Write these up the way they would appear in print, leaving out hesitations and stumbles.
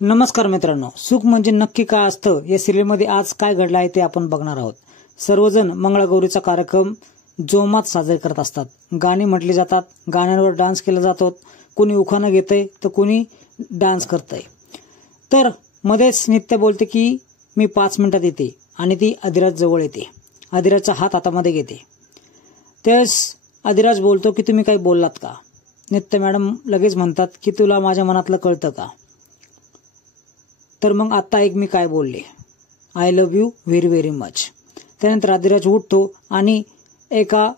नमस्कार मित्रांनो, सुख म्हणजे नक्की काय असतं या सिरियलमध्ये आज काय घडलं आहे ते आपण बघणार आहोत। सर्वजण मंगळागौरीचा कार्यक्रम जोमात साजरे करत असतात। गाणी म्हटली जातात, गाण्यांवर डान्स केला जातो, कोणी उखाणा घेतंय तर कोणी डान्स करतंय। तर मध्येच नित्या बोलते की मी 5 मिनिटात येते आणि ती अधिराज जवळ येते। अधिराजचा हात हातामध्ये घेते। त्यावेळेस अधिराज बोलतो की तुम्ही काही बोललात का? नित्या मॅडम लगेच म्हणतात की तुला माझ्या मनातलं कळतं का? तर मग आता एक मी काय बोलले, I love you very very much. त्यानंतर अधिराज उठतो आणि एका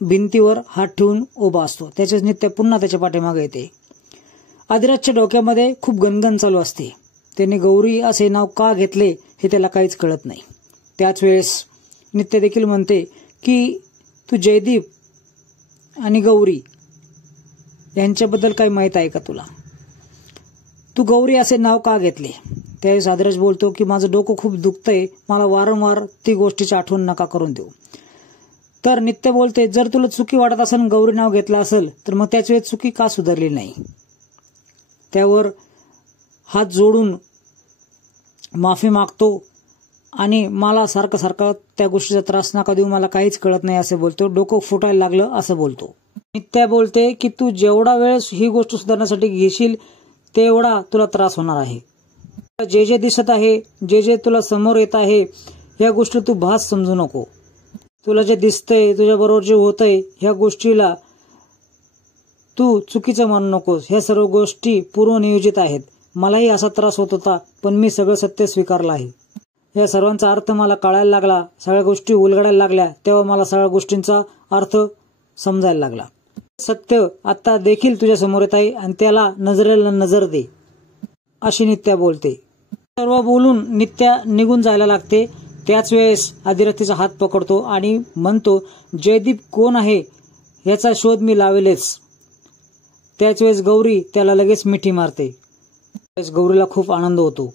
भिंतीवर हात ठेवून उभा असतो। त्याच्याच नित्या पुन्हा त्याच्या पाठीमागे येते। अधिराजच्या डोक्यामध्ये खूप गणगण चालू असते। त्याने गौरी असे नाव का घेतले हे त्याला काहीच कळत नाही। त्याच वेळेस नित्या देखील म्हणते की तू जयदीप आणि गौरी यांच्याबद्दल काही माहित आहे का तुला? तू गौरी असे नाव का घेतले? त्यावेळेस अधिराज बोलतो की माझं डोकं खूप दुखतंय, मला वारंवार ती गोष्टीची आठवण नका करून देऊ। तर नित्य बोलते जर तुला चुकी वाटत असेल गौरी नाव घेतलं असेल तर मग त्याच वेळेस चुकी का सुधारली नाही? त्यावर हात जोडून माफी मागतो आणि मला सारखं सारखं त्या गोष्टीचा त्रास नका देऊ, मला काहीच कळत नाही असे बोलतो, डोकं फुटायला लागलं असं बोलतो। नित्या बोलते की तू जेवढा वेळ ही गोष्ट सुधारण्यासाठी घेशील तेवढा तुला त्रास होणार आहे। जे जे दिसत आहे, जे जे तुला समोर येत आहे या गोष्टी तू भास समजू नको। तुला जे दिसतंय, तुझ्या बरोबर जे होतंय ह्या गोष्टीला तू चुकीचं मानू नकोस। ह्या सर्व गोष्टी पूर्वनियोजित आहेत। मलाही असा त्रास होत होता पण मी सगळं सत्य स्वीकारलं आहे। या सर्वांचा अर्थ मला कळायला लागला, सगळ्या गोष्टी उलगडायला लागल्या तेव्हा मला सगळ्या गोष्टींचा अर्थ समजायला लागला। सत्य आता देखील तुझ्या समोर येत आहे आणि त्याला नजरेला नजर दे अशी नित्या बोलते। सर्व बोलून नित्या निघून जायला लागते। त्याच वेळेस अधिराज तिचा हात पकडतो आणि म्हणतो जयदीप कोण आहे याचा शोध मी लावेलच। त्याच वेळेस गौरी त्याला लगेच मिठी मारते। गौरीला खूप आनंद होतो।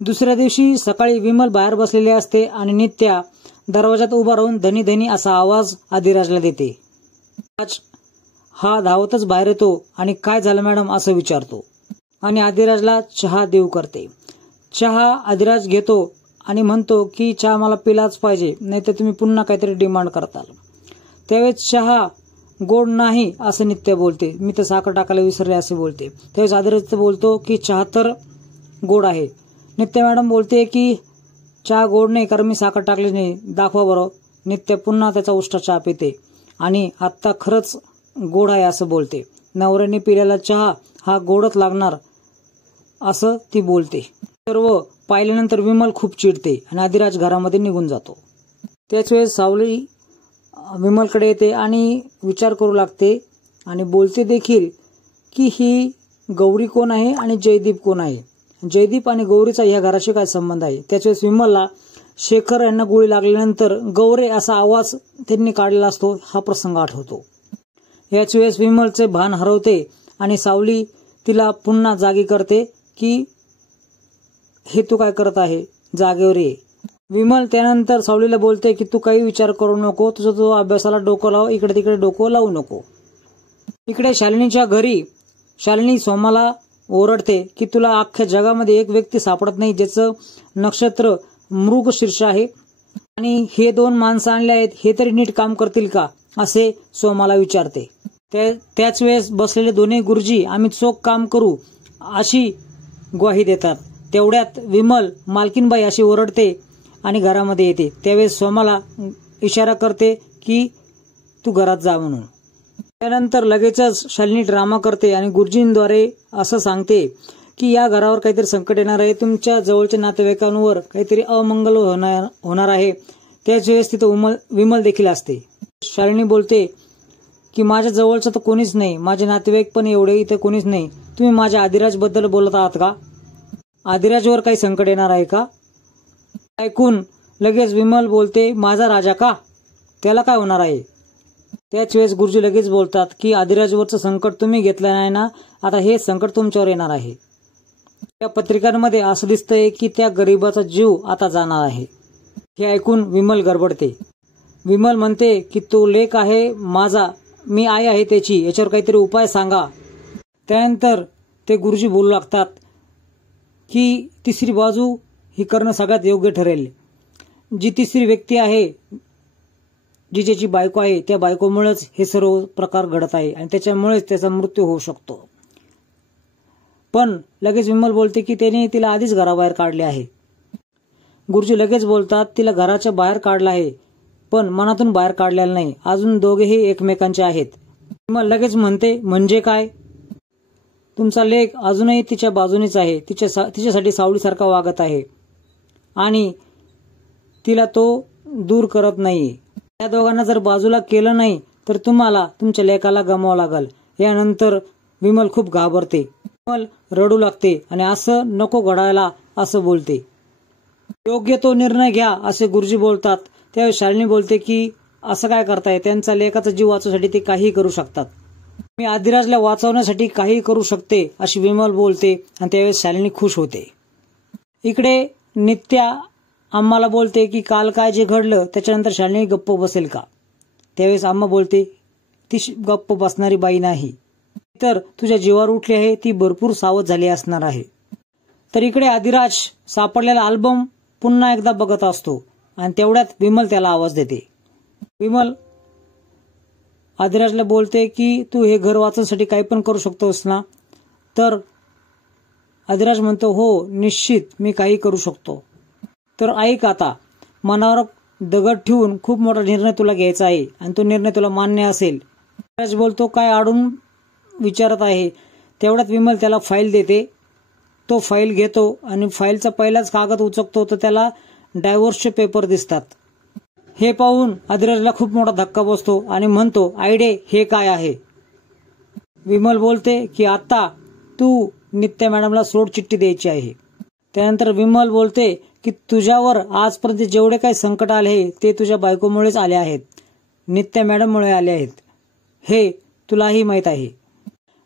दुसऱ्या दिवशी सकाळी विमल बाहेर बसलेले असते आणि नित्या दरवाजात उभा राहून धनी धनी असा आवाज अधिराजला देते। हा धावतच बाहेर येतो आणि काय झालं मॅडम असं विचारतो आणि अधिराजला चहा देऊ करते। चहा अधिराज घेतो आणि म्हणतो की चहा मला पिलाच पाहिजे, नाहीतर तुम्ही पुन्हा काहीतरी डिमांड करताल। त्यावेळेस चहा गोड नाही असं नित्या बोलते, मी तर साखर टाकायला विसरले असे बोलते। त्यावेळेस अधिराज बोलतो की चहा तर गोड आहे। नित्या मॅडम बोलते की चहा गोड नाही कारण मी साखर टाकली नाही, दाखवा बरं। नित्या पुन्हा त्याचा उष्टा चहा पिते आणि आता खरंच गोड आहे असं बोलते। नवऱ्याने पिलेला चहा हा गोडच लागणार असं ती बोलते। सर्व पाहिल्यानंतर विमल खूप चिडते आणि अधिराज घरामध्ये निघून जातो। त्याच वेळेस सावली विमलकडे येते आणि विचार करू लागते आणि बोलते देखील की ही गौरी कोण आहे आणि जयदीप कोण आहे? जयदीप आणि गौरीचा या घराशी काय संबंध आहे? त्याच वेळेस विमलला शेखर यांना गोळी लागल्यानंतर गौरे असा आवाज त्यांनी काढलेला असतो हा प्रसंग आठवतो। याच वेळेस विमलचे भान हरवते आणि सावली तिला पुन्हा जागी करते की हे तू काय करत आहे, जागेवर ये। विमल त्यानंतर सावलीला बोलते की तू काही विचार करू नको, तुझं तो अभ्यासाला डोकं लाव, इकडे तिकडे डोकं लावू नको। इकडे शालिनीच्या घरी शालिनी सोमाला ओरडते की तुला अख्ख्या जगामध्ये एक व्यक्ती सापडत नाही ज्याचं नक्षत्र मृगशीर्ष आहे आणि हे 2 माणसं आणले आहेत, हे तरी नीट काम करतील का असे सोमाला विचारते। त्याच वेळेस बसलेले दोन्ही गुरुजी आम्ही चोख काम करू अशी ग्वाही देतात। तेवढ्यात विमल मालकीनबाई अशी ओरडते आणि घरामध्ये येते। त्यावेळेस सोमाला इशारा करते की तू घरात जा म्हणून। त्यानंतर लगेचच शालिनी ड्रामा करते आणि गुरुजींद्वारे असं सांगते की या घरावर काहीतरी संकट येणार आहे, तुमच्या जवळच्या नातेवाईकांवर काहीतरी अमंगल होणार आहे। त्याच वेळेस तिथं विमल देखील असते। शालिनी बोलते की माझ्या जवळचं तर कोणीच नाही, माझे नातेवाईक पण एवढे इथे कोणीच नाही, तुम्ही माझ्या अधिराज बद्दल बोलत आहात का? अधिराजवर काही संकट येणार आहे का? ऐकून लगेच विमल बोलते माझा राजा का, त्याला काय होणार आहे? त्याच वेळेस गुरुजी लगेच बोलतात की अधिराजवरचं संकट तुम्ही घेतलं नाही ना, आता हे संकट तुमच्यावर येणार आहे। त्या पत्रिकांमध्ये असं दिसतंय की त्या गरीबाचा जीव आता जाणार आहे। हे ऐकून विमल गडबडते। विमल म्हणते की तो लेक आहे माझा, मी आई आहे त्याची, याच्यावर काहीतरी उपाय सांगा। त्यानंतर ते गुरुजी बोलू लागतात की तिसरी बाजू ही करणं सगळ्यात योग्य ठरेल. जी तिसरी व्यक्ती आहे, जी ज्याची बायको आहे, त्या बायकोमुळेच हे सर्व प्रकार घडत आहे आणि त्याच्यामुळेच त्याचा मृत्यू होऊ शकतो. पण लगेच विमल बोलते की त्याने तिला आधीच घराबाहेर काढले आहे. गुरुजी लगेच बोलतात तिला घराच्या बाहेर काढलं आहे, पण मनातून बाहेर काढलेलं नाही. अजून दोघेही एकमेकांचे आहेत. विमल लगेच म्हणते, म्हणजे काय? तुमचा लेक अजूनही तिच्या बाजूनेच आहे, तिच्यासाठी सावलीसारखा वागत आहे आणि तिला तो दूर करत नाहीये. या दोघांना जर बाजूला केलं नाही तर तुम्हाला तुमच्या लेकाला गमावं लागल. यानंतर विमल खूप घाबरते. विमल रडू लागते आणि असं नको घडायला असं बोलते. योग्य तो निर्णय घ्या असे गुरुजी बोलतात. त्यावेळी शालिनी बोलते की असं काय करताय, त्यांचा लेकाचा जीव वाचवण्यासाठी ते काहीही करू शकतात. मी आदिराजला वाचवण्यासाठी काहीही करू शकते अशी विमल बोलते आणि त्यावेळेस शालिनी खुश होते. इकडे नित्या आम्हाला बोलते की काल काय जे घडलं त्याच्यानंतर शालिनी गप्प बसेल का? त्यावेळेस आम्हा बोलते ती गप्प बसणारी बाई नाही, तर तुझ्या जीवावर उठली आहे, ती भरपूर सावध झाली असणार आहे. तर इकडे आदिराज सापडलेला अल्बम पुन्हा एकदा बघत असतो आणि तेवढ्यात विमल त्याला आवाज देते. विमल आदिराजला बोलते की तू हे घर वाचवण्यासाठी काही पण करू शकतोस ना? तर आदिराज म्हणतो हो निश्चित मी काही करू शकतो. तर ऐक, आता मनावर दगड ठेवून खूप मोठा निर्णय तुला घ्यायचा आहे आणि तो निर्णय तुला मान्य असेल. आदिराज बोलतो काय अडून विचारत आहे. तेवढ्यात विमल त्याला फाईल देते. तो फाईल घेतो आणि फाईलचा पहिलाच कागद उचकतो तर त्याला डायव्होर्सचे पेपर दिसतात. हे पाहून आदिराजला खूप मोठा धक्का बसतो आणि म्हणतो आयडे हे काय आहे? विमल बोलते की आता तू नित्या मॅडमला सोड चिठ्ठी द्यायची आहे. त्यानंतर विमल बोलते की तुझ्यावर आजपर्यंत जेवढे काही संकट आले आहे ते तुझ्या बायकोमुळेच आले आहेत, नित्या मॅडममुळे आले आहेत, हे तुलाही माहीत आहे.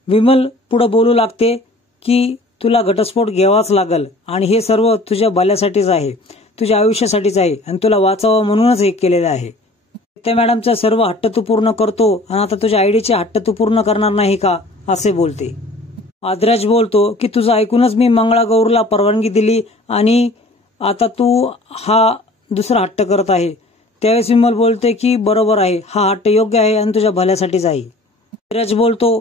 विमल पुढे बोलू लागते की तुला घटस्फोट घ्यावाच लागल आणि हे सर्व तुझ्या भल्यासाठीच आहे, तुझ्या आयुष्यासाठीच आहे आणि तुला वाचावं म्हणूनच हे केलेलं आहे. नित्या मॅडमचा सर्व हट्ट तू पूर्ण करतो आणि आता तुझ्या आयडीचे हट्ट तू पूर्ण करणार नाही का असे बोलते. आदिराज बोलतो की तुझं ऐकूनच मी मंगळागौरला परवानगी दिली आणि आता तू हा दुसरा हट्ट करत आहे. त्यावेळेस विमल बोलते की बरोबर आहे, हा हट्ट योग्य आहे आणि तुझ्या भल्यासाठीच आहे. आदिराज बोलतो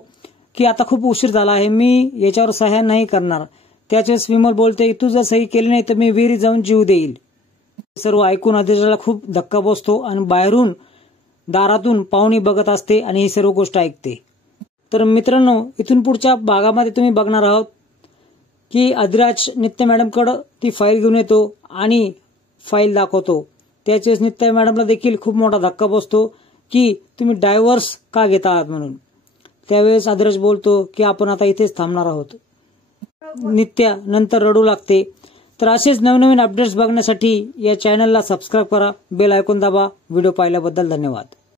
की आता खूप उशीर झाला आहे, मी याच्यावर सह्या नाही करणार. त्याच वेळेस विमल बोलते तू जर सही केली नाही तर मी विहिरीत जाऊन जीव देईल. सर्व ऐकून आदिराजला खूप धक्का बसतो आणि बाहेरून दारातून पाहुणी बघत असते आणि ही सर्व गोष्ट ऐकते. तर मित्रांनो, इथून पुढच्या भागामध्ये तुम्ही बघणार आहोत की आदिराज नित्या मॅडमकडे ती फाईल घेऊन येतो आणि फाईल दाखवतो. त्याच वेळेस नित्या मॅडमला देखील खूप मोठा धक्का बसतो की तुम्ही डायव्होर्स का घेता आहात म्हणून. त्यावेळेस आदिराज बोलतो की आपण आता इथेच थांबणार आहोत. नित्या नंतर रडू लागते. तर असेच नवनवीन अपडेट्स बघण्यासाठी या चॅनलला सबस्क्राईब करा, बेल आयकॉन दाबा. व्हिडिओ पाहिल्याबद्दल धन्यवाद.